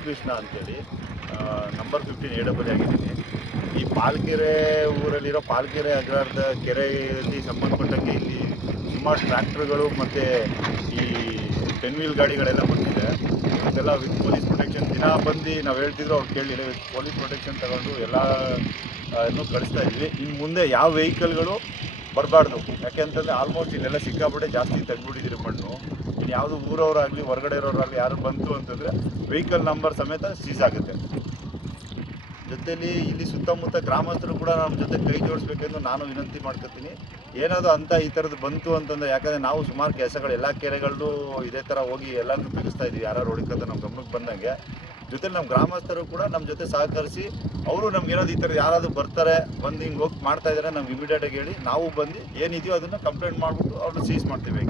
ಮುನಿಕೃಷ್ಣ ಅಂತೇಳಿ number 15 AW ಆಗಿದ್ದೀನಿ. ಈ ಪಾಲ್ಕೆರೆ ಊರಲ್ಲಿರೋ ಪಾಲ್ಕೆರೆ ಅಗ್ರಹಾರದ ಕೆರೆಯಲ್ಲಿ ಸಂಬಂಧಪಟ್ಟಂಗೆ ಇಲ್ಲಿ ಸುಮಾರು ಟ್ರ್ಯಾಕ್ಟರ್ಗಳು ಮತ್ತು ಈ 10 ವೀಲ್ ಗಾಡಿಗಳೆಲ್ಲ ಬಂದಿದೆ. ಅದೆಲ್ಲ ವಿತ್ ಪೊಲೀಸ್ ಪ್ರೊಟೆಕ್ಷನ್ ದಿನ ಬಂದು ನಾವು ಹೇಳ್ತಿದ್ರು ಅವ್ರು ಕೇಳಲಿಲ್ಲ. ವಿತ್ ಪೊಲೀಸ್ ಪ್ರೊಟೆಕ್ಷನ್ ತಗೊಂಡು ಎಲ್ಲ ಕಳಿಸ್ತಾ ಇದ್ವಿ. ಇನ್ನು ಮುಂದೆ ಯಾವ ವೆಹಿಕಲ್ಗಳು ಬರಬಾರ್ದು, ಯಾಕೆಂತಂದರೆ ಆಲ್ಮೋಸ್ಟ್ ಇಲ್ಲೆಲ್ಲ ಸಿಕ್ಕಾಪಟ್ಟೆ ಜಾಸ್ತಿ ತೆಗ್ದುಬಿಟ್ಟಿದ್ದೀರಿ ಮಣ್ಣು. ಇನ್ನು ಯಾವುದು ಊರವರಾಗಲಿ ಹೊರಗಡೆ ಇರೋರಾಗಲಿ ಯಾರು ಬಂತು ಅಂತಂದರೆ ವೆಹಿಕಲ್ ನಂಬರ್ ಸಮೇತ ಸೀಸ್ ಆಗುತ್ತೆ. ಜೊತೆಯಲ್ಲಿ ಇಲ್ಲಿ ಸುತ್ತಮುತ್ತ ಗ್ರಾಮಸ್ಥರು ಕೂಡ ನಮ್ಮ ಜೊತೆ ಕೈ ಜೋಡಿಸ್ಬೇಕೆಂದು ನಾನು ವಿನಂತಿ ಮಾಡ್ಕೊತೀನಿ. ಏನಾದರೂ ಅಂತ ಈ ಥರದ್ದು ಬಂತು ಅಂತಂದರೆ, ಯಾಕಂದರೆ ನಾವು ಸುಮಾರು ಕೆಲಸಗಳು ಎಲ್ಲ ಕೆರೆಗಳಲ್ಲೂ ಇದೇ ಥರ ಹೋಗಿ ಎಲ್ಲನೂ ತೆಗೆಸ್ತಾ ಇದ್ದೀವಿ, ಯಾರು ಹೊಡಿಕೋದು ನಮ್ಮ ಗಮನಕ್ಕೆ ಬಂದಂಗೆ. ಜೊತೆಲಿ ನಮ್ಮ ಗ್ರಾಮಸ್ಥರು ಕೂಡ ನಮ್ಮ ಜೊತೆ ಸಹಕರಿಸಿ ಅವರು ನಮ್ಗೆ ಏನಾದ್ರು ಈ ಥರ ಯಾರಾದರೂ ಬರ್ತಾರೆ ಬಂದು ಹಿಂಗೆ ಹೋಗಿ ಮಾಡ್ತಾ ಇದ್ದಾರೆ ನಮ್ಗೆ ಇಮಿಡಿಯೇಟಾಗಿ ಹೇಳಿ ನಾವು ಬಂದು ಏನಿದೆಯೋ ಅದನ್ನು ಕಂಪ್ಲೇಂಟ್ ಮಾಡಿಬಿಟ್ಟು ಅವ್ರನ್ನ ಸೀಸ್ ಮಾಡ್ತೀವಿ.